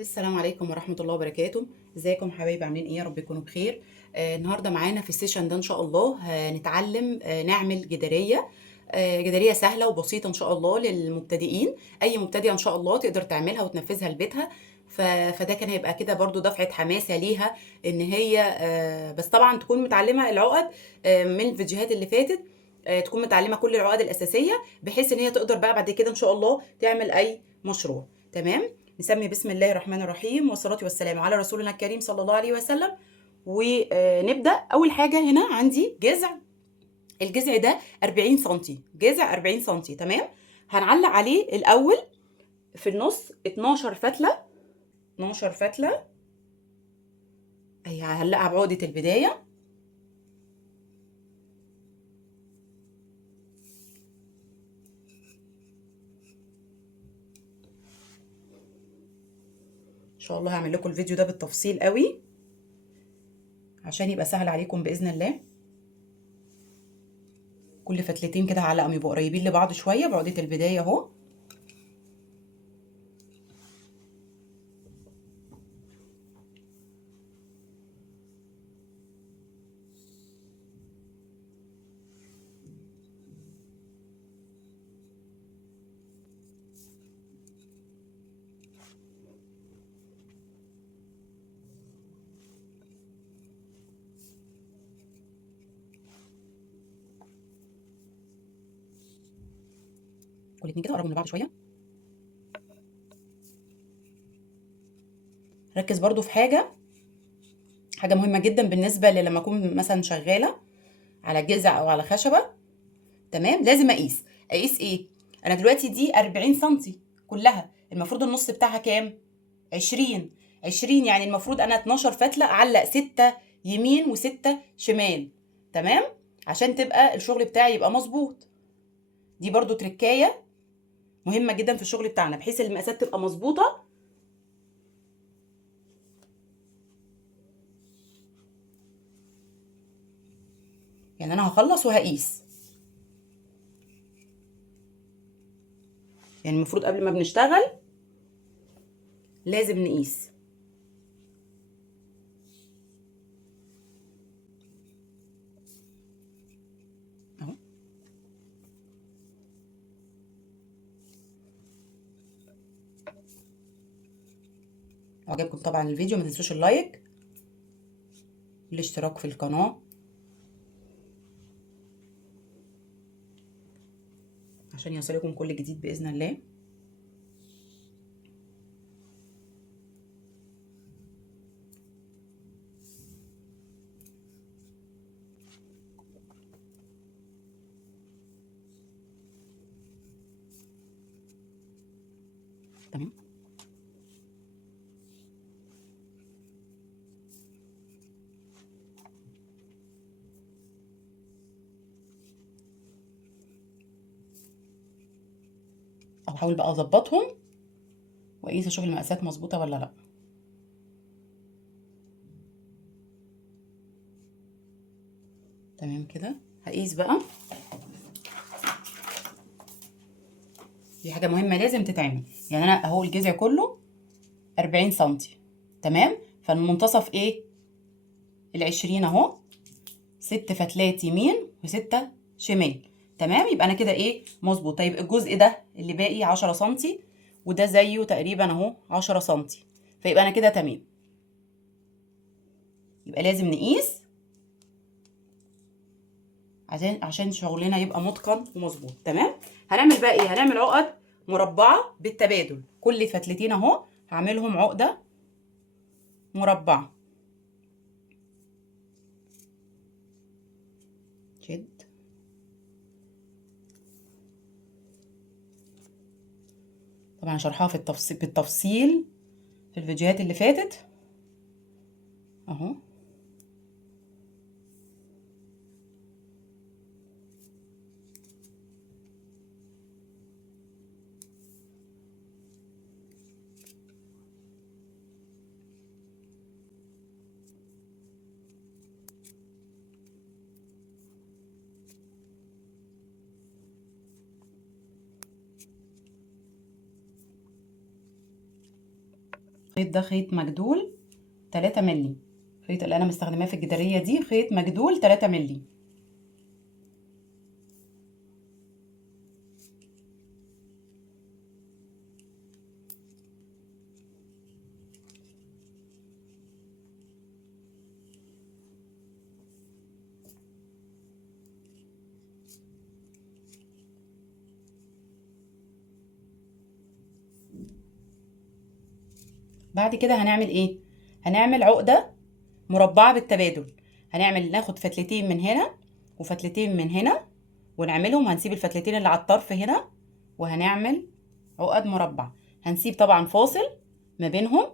السلام عليكم ورحمة الله وبركاته. ازيكم حبايبي، عاملين ايه؟ يا رب يكونوا بخير. النهارده معانا في السيشن ده ان شاء الله هنتعلم نعمل جدارية. جدارية سهلة وبسيطة ان شاء الله للمبتدئين. اي مبتدئة ان شاء الله تقدر تعملها وتنفذها لبيتها. فده كان هيبقى كده برضو دفعة حماسة ليها ان هي بس طبعا تكون متعلمة العقد من الفيديوهات اللي فاتت. تكون متعلمة كل العقد الأساسية بحيث ان هي تقدر بقى بعد كده ان شاء الله تعمل اي مشروع. تمام. نسمي بسم الله الرحمن الرحيم والصلاة والسلام على رسولنا الكريم صلى الله عليه وسلم. ونبدأ. أول حاجة هنا عندي جذع. الجذع ده 40 سنتي، جذع 40 سنتي. تمام. هنعلق عليه الأول في النص 12 فتلة. 12 فتلة أهي هعلقها بعقدة البداية. إن شاء الله هعمل لكم الفيديو ده بالتفصيل قوي عشان يبقى سهل عليكم بإذن الله. كل فتلتين كده هعلقهم يبقوا قريبين لبعض شوية بعقدة البداية اهو. كل اتنين كده قربوا من بعض شوية. ركز برضو في حاجة مهمة جدا بالنسبة لما أكون مثلا شغالة على جذع أو على خشبة. تمام. لازم أقيس إيه؟ أنا دلوقتي دي 40 سنتي كلها، المفروض النص بتاعها كام؟ 20. 20 يعني المفروض أنا 12 فتلة أعلق 6 يمين و6 شمال. تمام؟ عشان تبقى الشغل بتاعي يبقى مظبوط. دي برضو تركاية مهمة جدا في الشغل بتاعنا بحيث المقاسات تبقى مظبوطة. يعني أنا هخلص وهقيس. يعني المفروض قبل ما بنشتغل لازم نقيس. اهو. لو عجبكم طبعا الفيديو ما تنسوش اللايك والاشتراك في القناة عشان يوصلكم كل جديد بإذن الله. تمام. احاول بقى اظبطهم واقيس اشوف المقاسات مظبوطه ولا لا. تمام كده. هقيس بقى. دي حاجه مهمه لازم تتعمل. يعني انا اهو الجذع كله 40 سنتي. تمام. فالمنتصف ايه؟ ال20 اهو. 6 فتلات يمين و6 شمال. تمام. يبقى انا كده ايه مظبوط. طيب الجزء ده اللي باقي 10 سنتي وده زيه تقريبا اهو 10 سنتي. فيبقى انا كده تمام. يبقى لازم نقيس عشان شغلنا يبقى متقن ومظبوط. تمام. هنعمل بقى ايه؟ هنعمل عقد مربعه بالتبادل. كل فتلتين اهو هعملهم عقده مربعه. شد. طبعا شرحها في التفصيل بالتفصيل في الفيديوهات اللي فاتت اهو. الخيط ده خيط مجدول 3 مللي. الخيط اللي انا مستخدماه في الجدارية دي خيط مجدول 3 مللي. بعد كده هنعمل ايه؟ هنعمل عقدة مربعة بالتبادل. ناخد فتلتين من هنا وفتلتين من هنا ونعملهم. هنسيب الفتلتين اللي على الطرف هنا وهنعمل عقد مربع. هنسيب طبعا فاصل ما بينهم.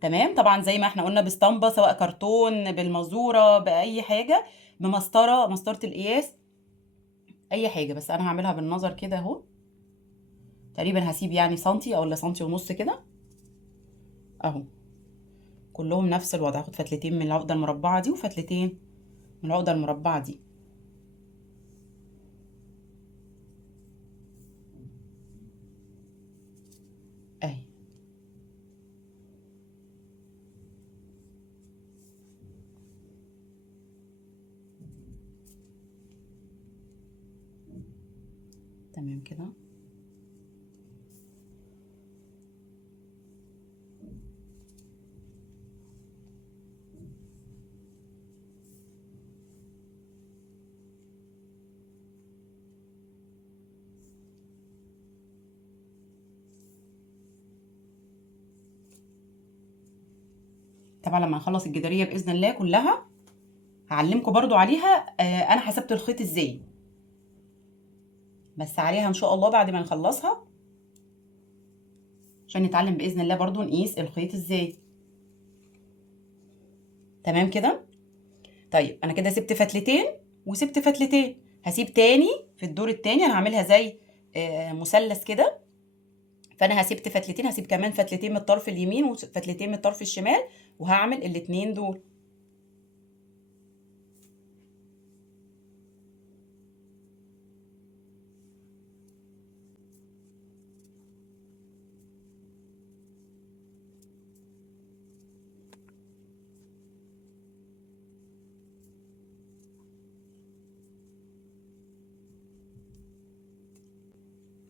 تمام. طبعا زي ما احنا قلنا باسطمبة، سواء كرتون، بالمزورة، بأي حاجة، بمسطرة، مسطرة القياس، اي حاجة. بس انا هعملها بالنظر كده اهو. تقريبا هسيب يعني سنتي او لا سنتي ونص كده اهو. كلهم نفس الوضع. هاخد فتلتين من العقدة المربعة دي وفتلتين من العقدة المربعة دي اهي. تمام كده. طبعا لما نخلص الجدارية بإذن الله كلها هعلمكم برضو عليها انا حسبت الخيط ازاي، بس عليها ان شاء الله بعد ما نخلصها عشان نتعلم بإذن الله برضو نقيس الخيط ازاي. تمام كده. طيب انا كده سبت فتلتين وسبت فتلتين. هسيب تاني في الدور التاني. انا هعملها زي مثلث كده. فانا هسيبت فتلتين، هسيب كمان فتلتين من الطرف اليمين وفتلتين من الطرف الشمال، وهعمل الاتنين دول.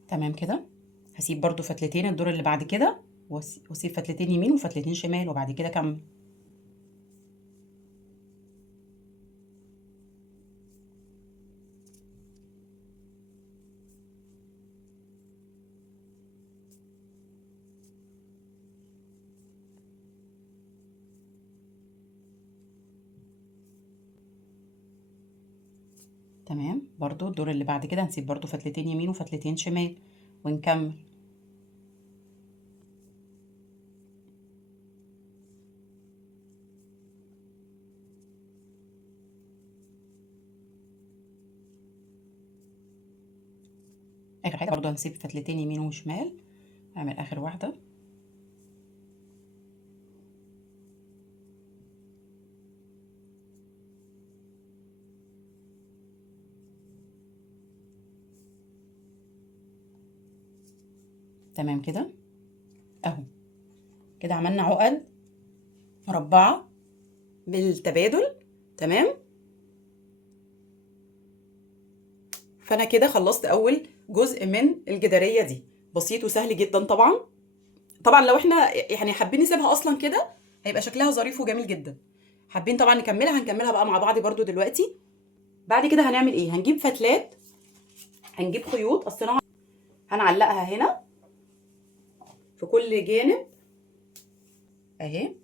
تمام كده. هسيب برضو فتلتين الدور اللي بعد كده، واسيب فتلتين يمين وفتلتين شمال، وبعد كده اكمل. تمام. برضو الدور اللي بعد كده هنسيب برضو فتلتين يمين وفتلتين شمال ونكمل. اخر حاجه برضو هنسيب فتلتين يمين وشمال، اعمل اخر واحده. تمام كده اهو. كده عملنا عقد مربعه بالتبادل. تمام. فانا كده خلصت اول جزء من الجداريه دي. بسيط وسهل جدا طبعا. طبعا لو احنا يعني حابين نسيبها اصلا كده هيبقى شكلها ظريف وجميل جدا. حابين طبعا نكملها، هنكملها بقى مع بعض برضو دلوقتي. بعد كده هنعمل ايه؟ هنجيب فتلات، هنجيب خيوط قصيناها، هنعلقها هنا في كل جانب اهي.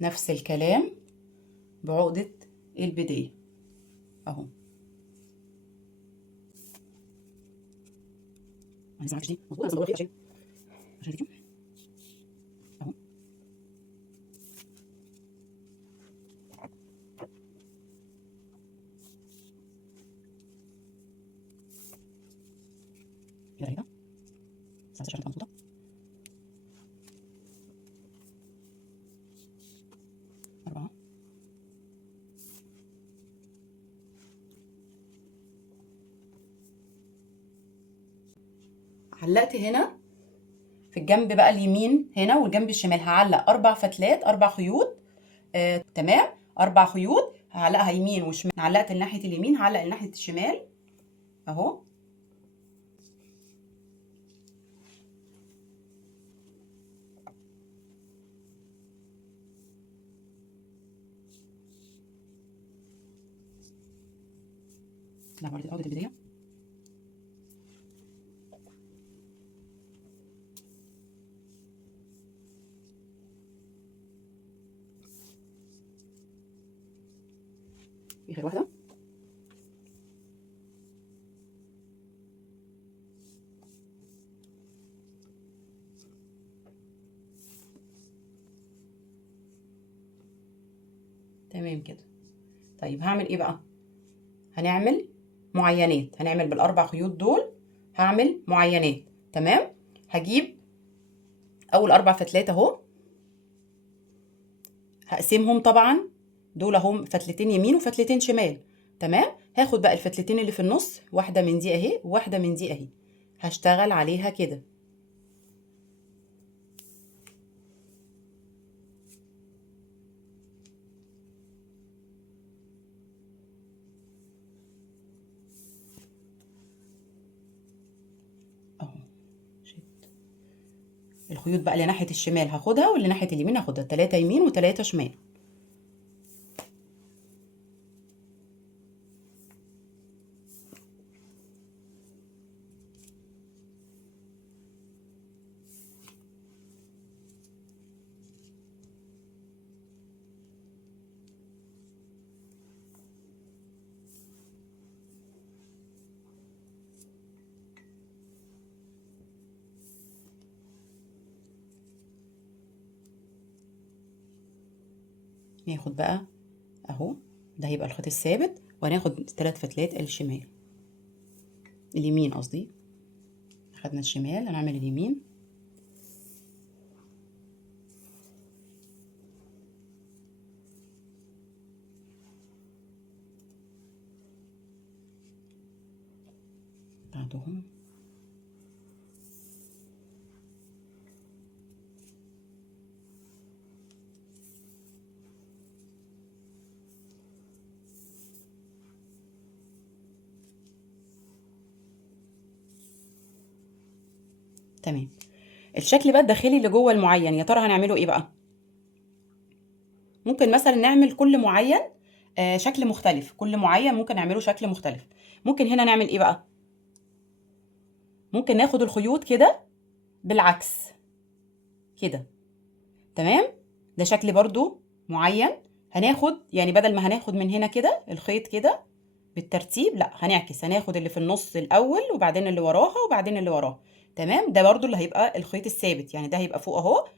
نفس الكلام بعقدة البداية اهو. عايزة دي مظبوطة عشان دي اهو. كده كده بس عشان تبقى مظبوطة. أربعة. علقت هنا في الجنب بقى اليمين هنا والجنب الشمال هعلق 4 فتلات 4 خيوط. تمام، 4 خيوط هعلقها يمين وشمال. علقت لناحيه اليمين هعلق لناحيه الشمال اهو. لا برضه عقدة البداية. اخر واحدة. تمام كده. طيب هعمل ايه بقى؟ هنعمل معينات، هنعمل بالاربع خيوط دول هعمل معينات. تمام، هجيب اول 4 فتلات اهو، هقسمهم طبعا، دول اهم فتلتين يمين وفتلتين شمال. تمام، هاخد بقى الفتلتين اللي في النص، واحده من دي اهي وواحده من دي اهي، هشتغل عليها كده اهو. الخيوط بقى اللي ناحيه الشمال هاخدها واللي ناحيه اليمين هاخدها، 3 يمين و3 شمال. ناخد بقى اهو، ده هيبقى الخيط الثابت، وهناخد 3 فتلات الشمال، اليمين قصدي. خدنا الشمال هنعمل اليمين. بعدهم تمام. الشكل بقى الداخلي اللي جوه المعين يا ترى هنعمله ايه بقى؟ ممكن مثلا نعمل كل معين شكل مختلف، كل معين ممكن نعمله شكل مختلف. ممكن هنا نعمل ايه بقى؟ ممكن ناخد الخيوط كده بالعكس كده. تمام، ده شكل برضو معين. هناخد يعني بدل ما هناخد من هنا كده الخيط كده بالترتيب، لا هنعكس، هناخد اللي في النص الاول وبعدين اللي وراها وبعدين اللي وراها. تمام، ده برضو اللي هيبقى الخيط الثابت، يعني ده هيبقى فوق اهو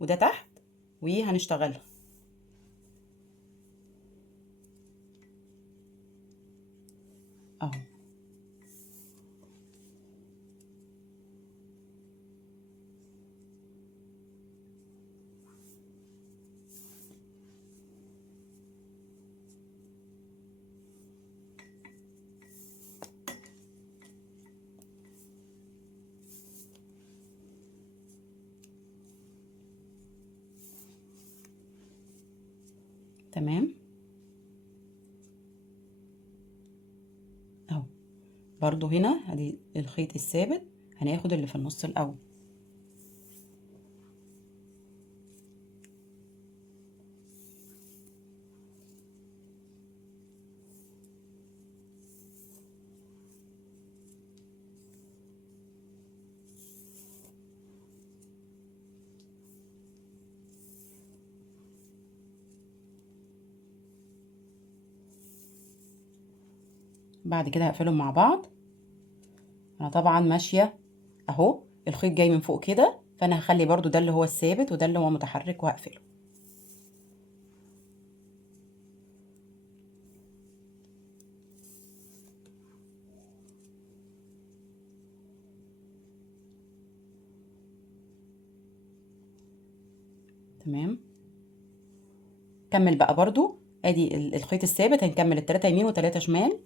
وده تحت، وهنشتغلها اهو. تمام اهو، برضو هنا ادي الخيط الثابت، هناخد اللي في النص الاول. بعد كده هقفلهم مع بعض. انا طبعا ماشيه اهو، الخيط جاي من فوق كده، فانا هخلي برضو ده اللي هو الثابت وده اللي هو متحرك وهقفله. تمام، كمل بقى برضو، ادي الخيط الثابت هنكمل التلاتة يمين وتلاتة شمال.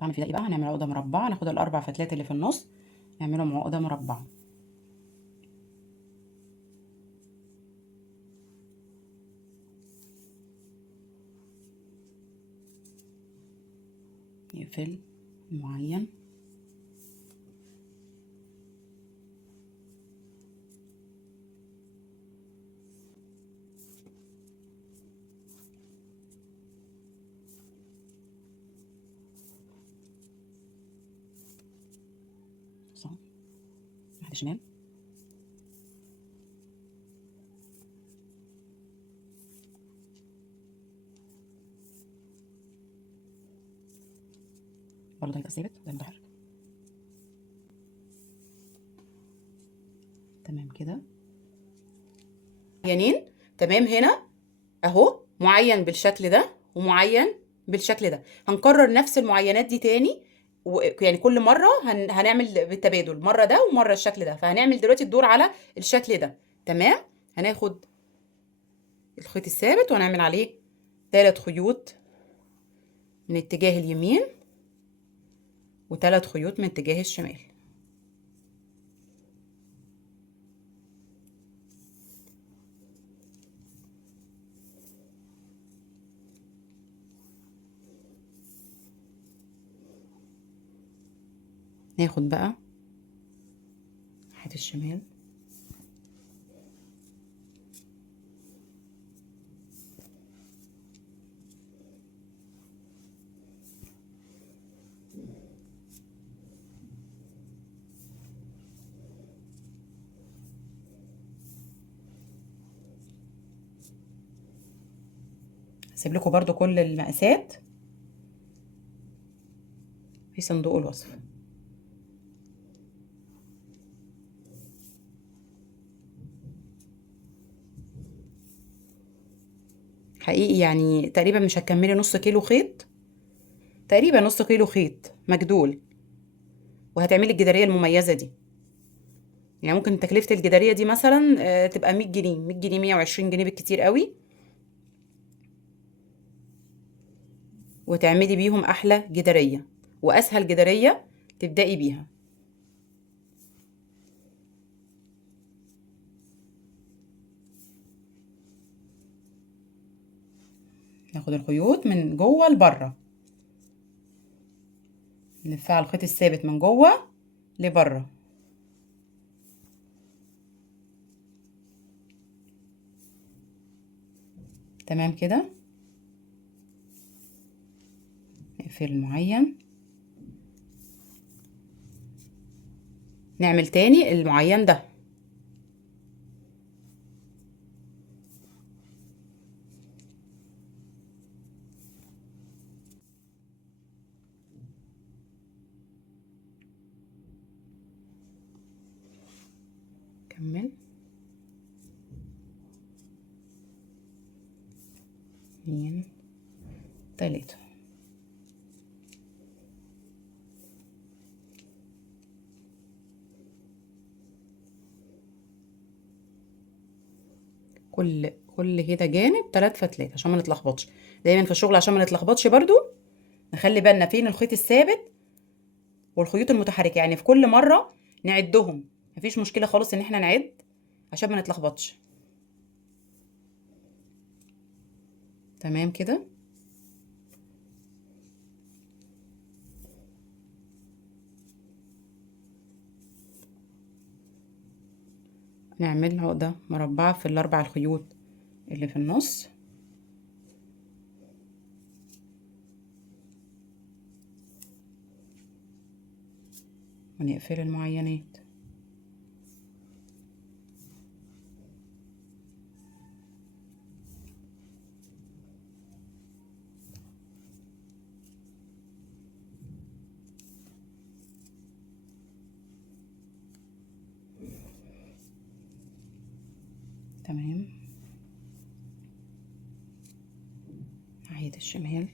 طبعا في ده بقى هنعمل عقده مربعه، ناخد الاربع فتلات اللي في النص نعملهم عقده مربعه. نقفل معين. صح، ناحية الشمال. برضه هيبقى ثابت زي المتحرك. تمام كده. معينين تمام هنا اهو، معين بالشكل ده ومعين بالشكل ده. هنكرر نفس المعينات دي تاني، يعني كل مرة هنعمل بالتبادل، مرة ده ومرة الشكل ده. فهنعمل دلوقتي الدور على الشكل ده. تمام. هناخد الخيط الثابت وهنعمل عليه 3 خيوط من اتجاه اليمين و3 خيوط من اتجاه الشمال. ناخد بقى ناحية الشمال. هسيب لكم برضو كل المقاسات في صندوق الوصف. حقيقي يعني تقريبا مش هتكملي نص كيلو خيط، تقريبا نص كيلو خيط مجدول، وهتعملي الجدارية المميزة دي. يعني ممكن تكلفة الجدارية دي مثلا تبقى 100 جنيه، 100 جنيه، 120 جنيه بالكتير قوي، وتعملي بيهم أحلى جدارية وأسهل جدارية تبدأي بيها. ناخد الخيوط من جوه لبره، نلفها على الخيط الثابت من جوه لبره. تمام كده. نقفل معين، نعمل تاني المعين ده. كمل 2 3. كل كده جانب 3 فتلات عشان ما نتلخبطش دايما في الشغل، عشان ما نتلخبطش برضو نخلي بالنا فين الخيط الثابت والخيوط المتحركة. يعني في كل مرة نعدهم، مفيش مشكلة خالص ان احنا نعد عشان ما نتلخبطش. تمام كده. نعمل عقدة مربعة في الاربع الخيوط اللي في النص، ونقفل المعينات. تمام. ناحية الشمال.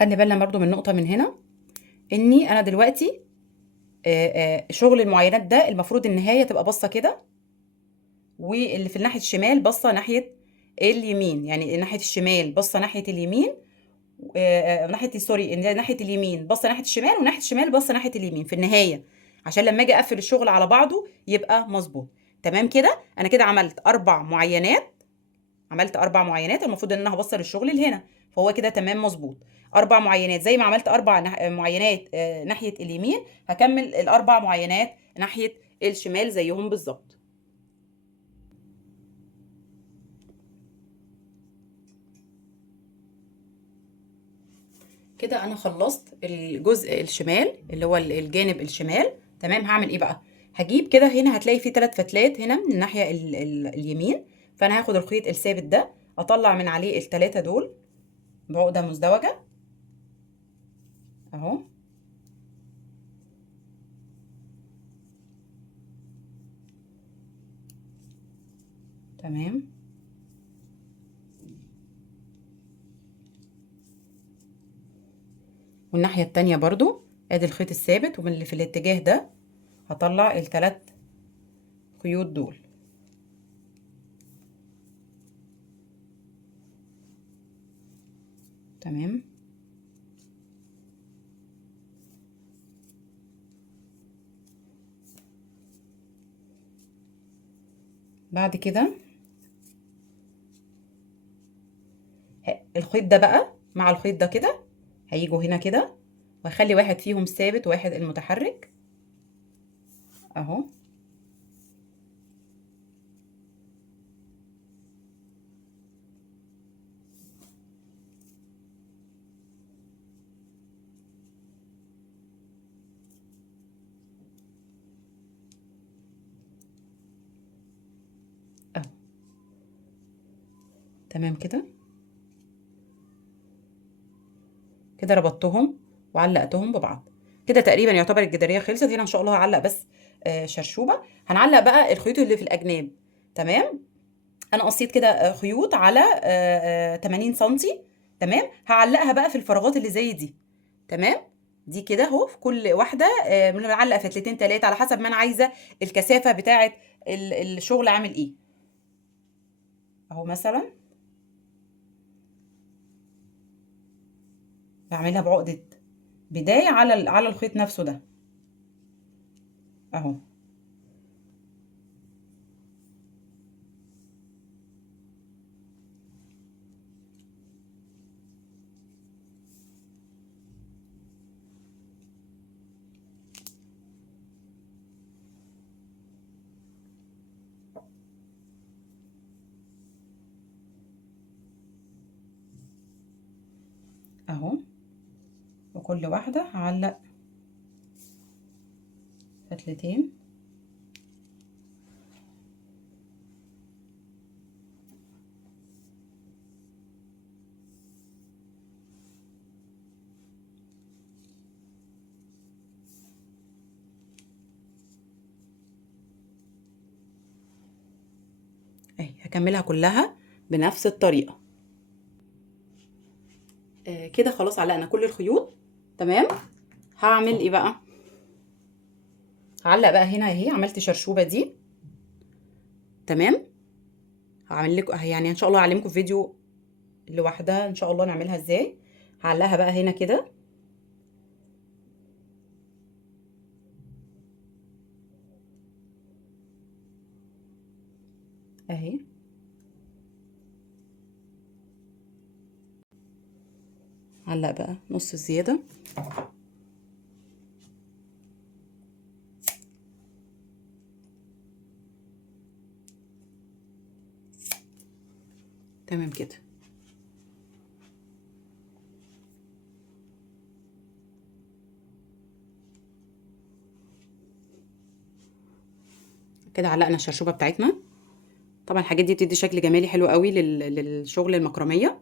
خلي بالنا برضو من نقطة من هنا، اني انا دلوقتي شغل المعاينات ده المفروض النهاية تبقى باصة كده، واللي في ناحية الشمال باصة ناحية اليمين، يعني ناحية الشمال باصة ناحية اليمين، ناحية سوري ناحية اليمين باصة ناحية الشمال، وناحية الشمال باصة ناحية اليمين في النهاية، عشان لما اجي اقفل الشغل على بعضه يبقى مظبوط. تمام كده، انا كده عملت 4 معاينات، عملت 4 معاينات، المفروض ان انا هوصل الشغل لهنا، فهو كده تمام مظبوط. 4 معاينات زي ما عملت 4 معاينات ناحية اليمين، هكمل ال4 معاينات ناحية الشمال زيهم بالظبط. كده انا خلصت الجزء الشمال اللي هو الجانب الشمال. تمام، هعمل ايه بقى؟ هجيب كده هنا هتلاقي فيه 3 فتلات هنا من الناحية اليمين، فانا هاخد الخيط الثابت ده اطلع من عليه ال3 دول بعقدة مزدوجة اهو. تمام، والناحية التانية برضو ادي الخيط الثابت، ومن اللي في الاتجاه ده هطلع ال3 خيوط دول. تمام، بعد كده الخيط ده بقى مع الخيط ده كده هيجوا هنا كده، وهخلي واحد فيهم ثابت وواحد المتحرك اهو. اهو تمام كده، كده ربطتهم وعلقتهم ببعض. كده تقريبا يعتبر الجدارية خلصت. هنا ان شاء الله هعلق بس شرشوبة. هنعلق بقى الخيوط اللي في الأجناب. تمام، انا قصيت كده خيوط على 80 سنتي. تمام، هعلقها بقى في الفراغات اللي زي دي. تمام، دي كده اهو في كل واحده بنعلق فتلتين 3 على حسب ما انا عايزه الكثافه بتاعه الشغل عامل ايه. اهو مثلا بعملها بعقده بدايه على على الخيط نفسه ده اهو. اهو وكل واحده هعلق فتلتين. اهي هكملها كلها بنفس الطريقه. كده خلاص علقنا كل الخيوط. تمام، هعمل ايه بقى؟ هعلق بقى هنا اهي، عملت شرشوبه دي. تمام، هعمل لكم يعني ان شاء الله هعلمكم في فيديو لوحدها ان شاء الله نعملها ازاي. هعلقها بقى هنا كده اهي. علق بقى نص الزياده. تمام كده. كده علقنا الشرشوبه بتاعتنا. طبعا الحاجات دي بتدي شكل جمالي حلو قوي للشغل المكرميه.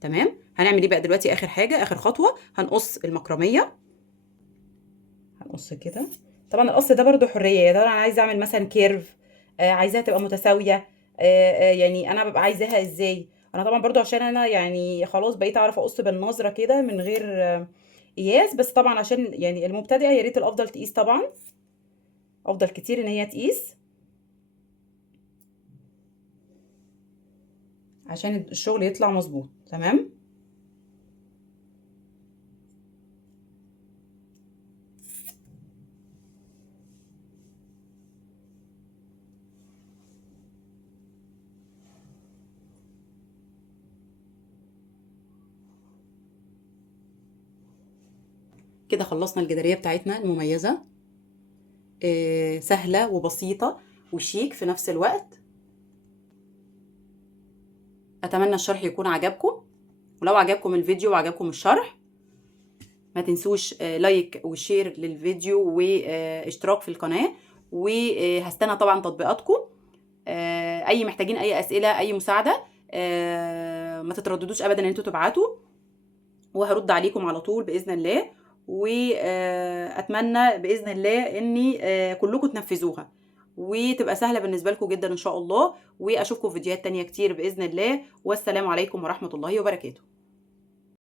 تمام، هنعمل ايه بقى دلوقتي؟ اخر حاجه اخر خطوه هنقص المكرميه. هنقص كده. طبعا القص ده برضو حريه، يعني انا عايزه اعمل مثلا كيرف، عايزاها تبقى متساويه، يعني انا ببقى عايزاها ازاي. انا طبعا برضو عشان انا يعني خلاص بقيت اعرف اقص بالنظره كده من غير قياس، بس طبعا عشان يعني المبتدئه يا ريت الافضل تقيس طبعا، افضل كتير ان هي تقيس عشان الشغل يطلع مظبوط تمام. كده خلصنا الجدارية بتاعتنا المميزة، سهلة وبسيطة وشيك في نفس الوقت. أتمنى الشرح يكون عجبكم، ولو عجبكم الفيديو وعجبكم الشرح ما تنسوش لايك وشير للفيديو واشتراك في القناة، وهستنى طبعا تطبيقاتكم. أي محتاجين أي أسئلة أي مساعدة ما تترددوش أبدا إن انتوا تبعتوا، وهرد عليكم على طول بإذن الله. وأتمنى بإذن الله إني كلكم تنفذوها وتبقى سهلة بالنسبة لكم جدا إن شاء الله. وأشوفكم في فيديوهات تانية كتير بإذن الله، والسلام عليكم ورحمة الله وبركاته.